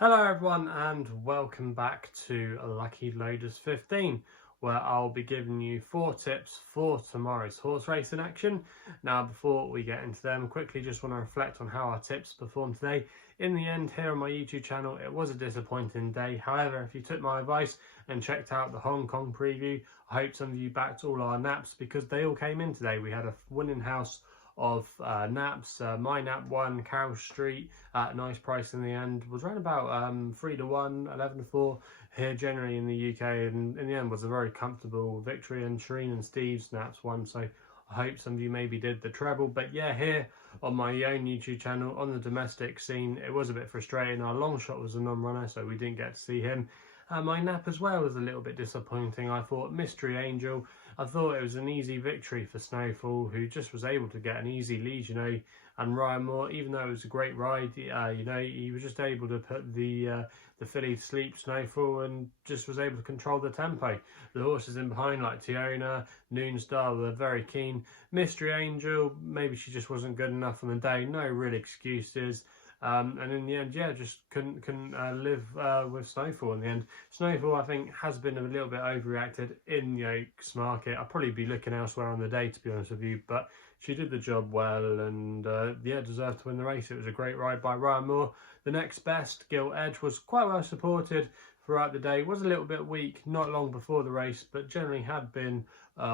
Hello everyone and welcome back to Lucky Loaders 15, where I'll be giving you 4 tips for tomorrow's horse racing action. Now before we get into them, quickly just want to reflect on how our tips performed today. In the end, here on my YouTube channel, it was a disappointing day. However, if you took my advice and checked out the Hong Kong preview, I hope some of you backed all our naps because they all came in today. We had a winning house of naps. My nap won Carroll Street at a nice price in the end. Was around about 3 to 1, 11 to 4 here generally in the UK, and in the end was a very comfortable victory, and Shireen and Steve's naps won, so I hope some of you maybe did the treble. But yeah, here on my own YouTube channel on the domestic scene, it was a bit frustrating. Our Longshot was a non-runner, so we didn't get to see him. My nap as well was a little bit disappointing. I thought Mystery Angel, I thought it was an easy victory for Snowfall, who just was able to get an easy lead, and Ryan Moore, even though it was a great ride, he was just able to put the filly to sleep, Snowfall, and just was able to control the tempo. The horses in behind like Tiona, Noonstar were very keen. Mystery Angel, maybe she just wasn't good enough on the day, no real excuses. And in the end, yeah, just couldn't live with Snowfall in the end. Snowfall, I think, has been a little bit overreacted in the Oaks market. I'll probably be looking elsewhere on the day, to be honest with you, but she did the job well and, yeah, deserved to win the race. It was a great ride by Ryan Moore. The next best, Gilt Edge, was quite well supported throughout the day. Was a little bit weak not long before the race, but generally had been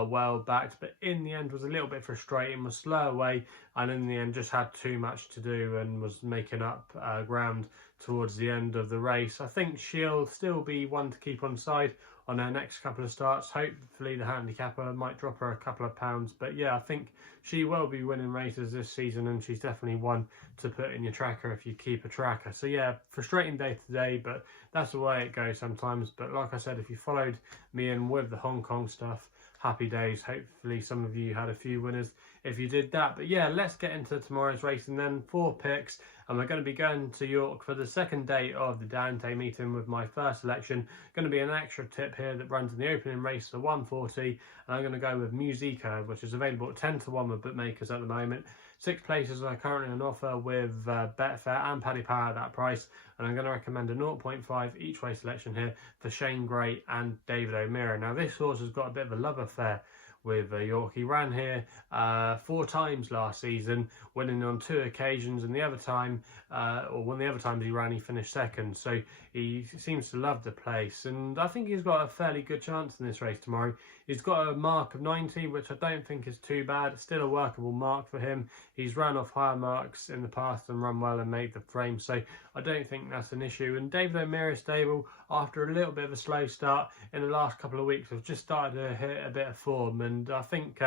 well backed, but in the end was a little bit frustrating, was slow away, and in the end just had too much to do and was making up ground towards the end of the race. I think she'll still be one to keep on side on her next couple of starts. Hopefully the handicapper might drop her a couple of pounds, but yeah, I think she will be winning races this season, and she's definitely one to put in your tracker if you keep a tracker. So yeah, frustrating day today, but that's the way it goes sometimes. But like I said, if you followed me in with the Hong Kong stuff, happy days. Hopefully some of you had a few winners if you did that. But yeah, let's get into tomorrow's race, and then 4 picks, and we're going to be going to York for the second day of the Dante meeting with my first selection. Going to be an extra tip here that runs in the opening race for 140, and I'm going to go with Musicka, which is available at 10 to 1 with bookmakers at the moment. 6 places are currently on offer with Betfair and Paddy at that price, and I'm going to recommend a 0.5 each way selection here for Shane Gray and David O'Meara. Now this horse has got a bit of a love affair with York. He ran here 4 times last season, winning on 2 occasions, and the other time, or one of the other times he ran, he finished second. So he seems to love the place, and I think he's got a fairly good chance in this race tomorrow. He's got a mark of 90, which I don't think is too bad. It's still a workable mark for him. He's run off higher marks in the past and run well and made the frame, so I don't think that's an issue. And David O'Meara stable, after a little bit of a slow start in the last couple of weeks, have just started to hit a bit of form, and I think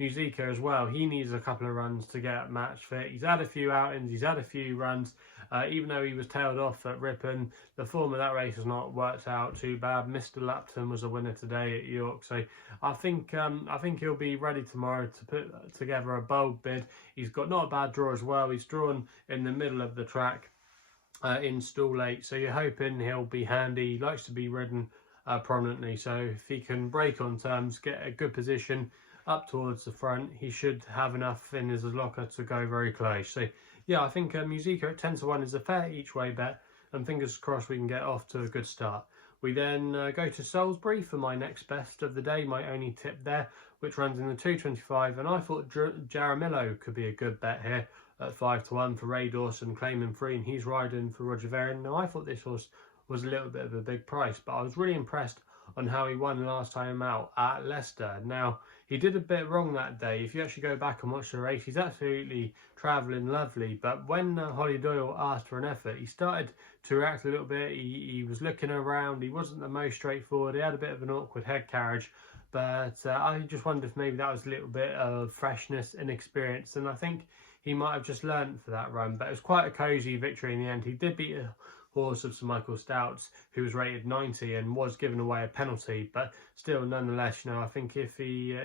Musicka as well, he needs a couple of runs to get match fit. He's had a few outings, he's had a few runs, even though he was tailed off at Ripon. The form of that race has not worked out too bad. Mr. Lapton was a winner today at York, so I think he'll be ready tomorrow to put together a bold bid. He's got not a bad draw as well. He's drawn in the middle of the track in stall 8, so you're hoping he'll be handy. He likes to be ridden prominently, so if he can break on terms, get a good position up towards the front, he should have enough in his locker to go very close. So yeah, I think Musicka at 10 to 1 is a fair each way bet, and fingers crossed we can get off to a good start. We then go to Salisbury for my next best of the day, my only tip there, which runs in the 225, and I thought Jaramillo could be a good bet here at 5 to 1 for Ray Dawson, claiming free, and he's riding for Roger Varian. Now I thought this horse was a little bit of a big price, but I was really impressed on how he won last time out at Leicester. Now he did a bit wrong that day. If you actually go back and watch the race, he's absolutely travelling lovely, but when Holly Doyle asked for an effort, he started to react a little bit. He was looking around, he wasn't the most straightforward, he had a bit of an awkward head carriage, but I just wondered if maybe that was a little bit of freshness and experience, and I think he might have just learned for that run. But it was quite a cosy victory in the end. He did beat a horse of Sir Michael Stout's who was rated 90 and was given away a penalty, but still nonetheless, I think if he'd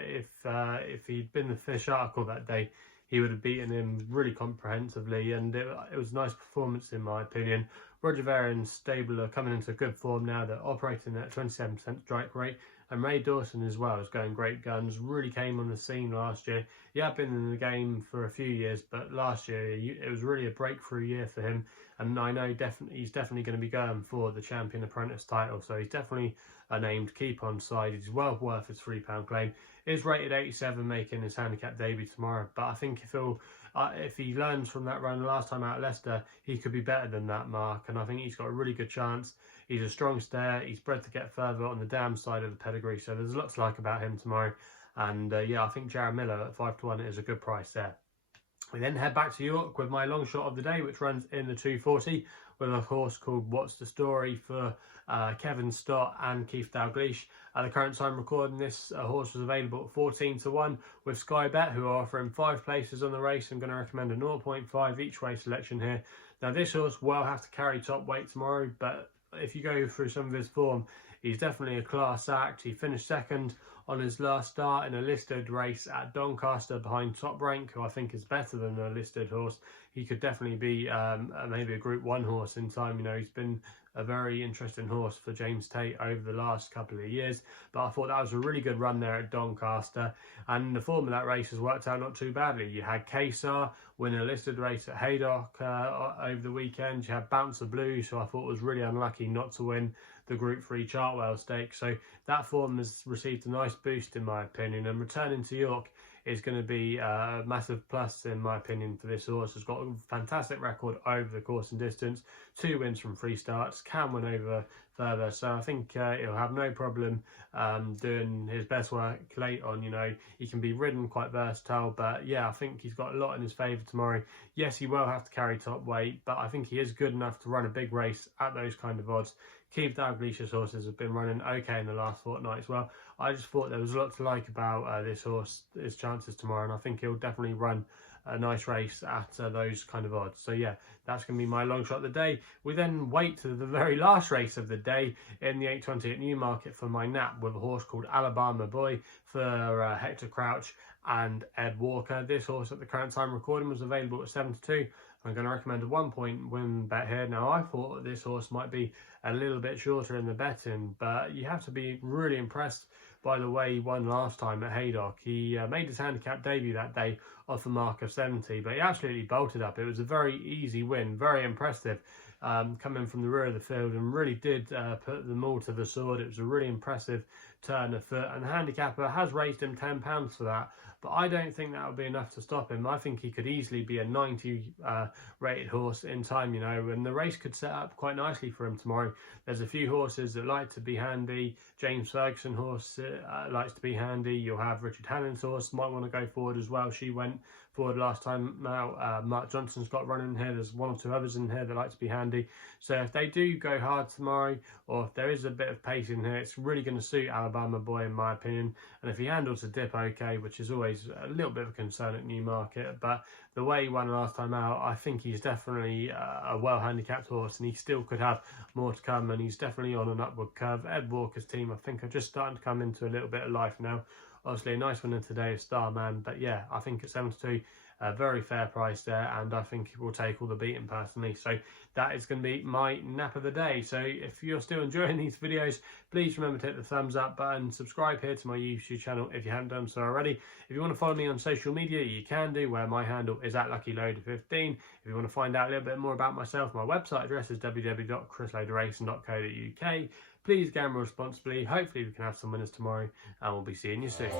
been the finished article that day, he would have beaten him really comprehensively, and it was a nice performance in my opinion. Roger Varian's stable are coming into good form now. They're operating at 27% strike rate, and Ray Dawson as well is going great guns. Really came on the scene last year. He had been in the game for a few years, but last year it was really a breakthrough year for him, and I know he's definitely going to be going for the Champion Apprentice title, so he's definitely a name to keep on side. He's well worth his £3 claim. Is rated 87, making his handicap debut tomorrow, but I think if he learns from that run last time out at Leicester, he could be better than that mark, and I think he's got a really good chance. He's a strong stare, he's bred to get further on the damn side of the pedigree, so there's lots to like about him tomorrow. And yeah, I think Jaramillo at 5-1 is a good price there. We then head back to York with my long shot of the day, which runs in the 240 with a horse called What's the Story for Kevin Stott and Keith Dalglish. At the current time recording this, horse was available at 14-1 with SkyBet, who are offering 5 places on the race. I'm going to recommend a 0.5 each way selection here. Now, this horse will have to carry top weight tomorrow, but if you go through some of his form, he's definitely a class act. He finished second on his last start in a listed race at Doncaster behind Top Rank, who I think is better than a listed horse. He could definitely be maybe a Group 1 horse in time. You know, he's been a very interesting horse for James Tate over the last couple of years, but I thought that was a really good run there at Doncaster, and the form of that race has worked out not too badly. You had Kesar win a listed race at Haydock over the weekend. You had Bouncer Blues, who I thought was really unlucky not to win the Group 3 Chartwell Stakes, so that form has received a nice boost in my opinion, and returning to York is going to be a massive plus in my opinion for this horse. Has got a fantastic record over the course and distance, 2 wins from 3 starts, can win over further, so I think he'll have no problem doing his best work late on. You know, he can be ridden, quite versatile, but yeah, I think he's got a lot in his favour tomorrow. Yes, he will have to carry top weight, but I think he is good enough to run a big race at those kind of odds. Keith Dalglish's horses have been running okay in the last fortnight as well. I just thought there was a lot to like about this horse, his chances tomorrow, and I think he'll definitely run a nice race at those kind of odds. So yeah, that's going to be my long shot of the day. We then wait to the very last race of the day in the 820 at Newmarket for my nap with a horse called Alabama Boy for Hector Crouch and Ed Walker. This horse at the current time recording was available at 7-2. I'm going to recommend a 1-point win bet here. Now, I thought this horse might be a little bit shorter in the betting, but you have to be really impressed by the way he won last time at Haydock. He made his handicap debut that day off a mark of 70, but he absolutely bolted up. It was a very easy win, very impressive, coming from the rear of the field, and really did put them all to the sword. It was a really impressive turn of foot, and the handicapper has raised him £10 for that, but I don't think that would be enough to stop him. I think he could easily be a 90 rated horse in time, you know, and the race could set up quite nicely for him tomorrow. There's a few horses that like to be handy. James Ferguson horse likes to be handy. You'll have Richard Hannon's horse might want to go forward as well. She went forward last time out. Mark Johnson's got running here. There's 1 or 2 others in here that like to be handy. So if they do go hard tomorrow, or if there is a bit of pace in here, it's really going to suit Alabama Boy in my opinion. And if he handles the dip okay, which is always a little bit of a concern at Newmarket, but the way he won last time out, I think he's definitely a well handicapped horse, and he still could have more to come, and he's definitely on an upward curve. Ed Walker's team, I think, are just starting to come into a little bit of life now. Obviously a nice winner today of Starman, but yeah, I think at 7-2, a very fair price there, and I think he will take all the beating personally. So that is going to be my nap of the day. So if you're still enjoying these videos, please remember to hit the thumbs up button, subscribe here to my YouTube channel if you haven't done so already. If you want to follow me on social media, you can do, where my handle is at LuckyLoader15. If you want to find out a little bit more about myself, my website address is www.chrisloaderracing.co.uk. Please gamble responsibly. Hopefully we can have some winners tomorrow, and we'll be seeing you soon.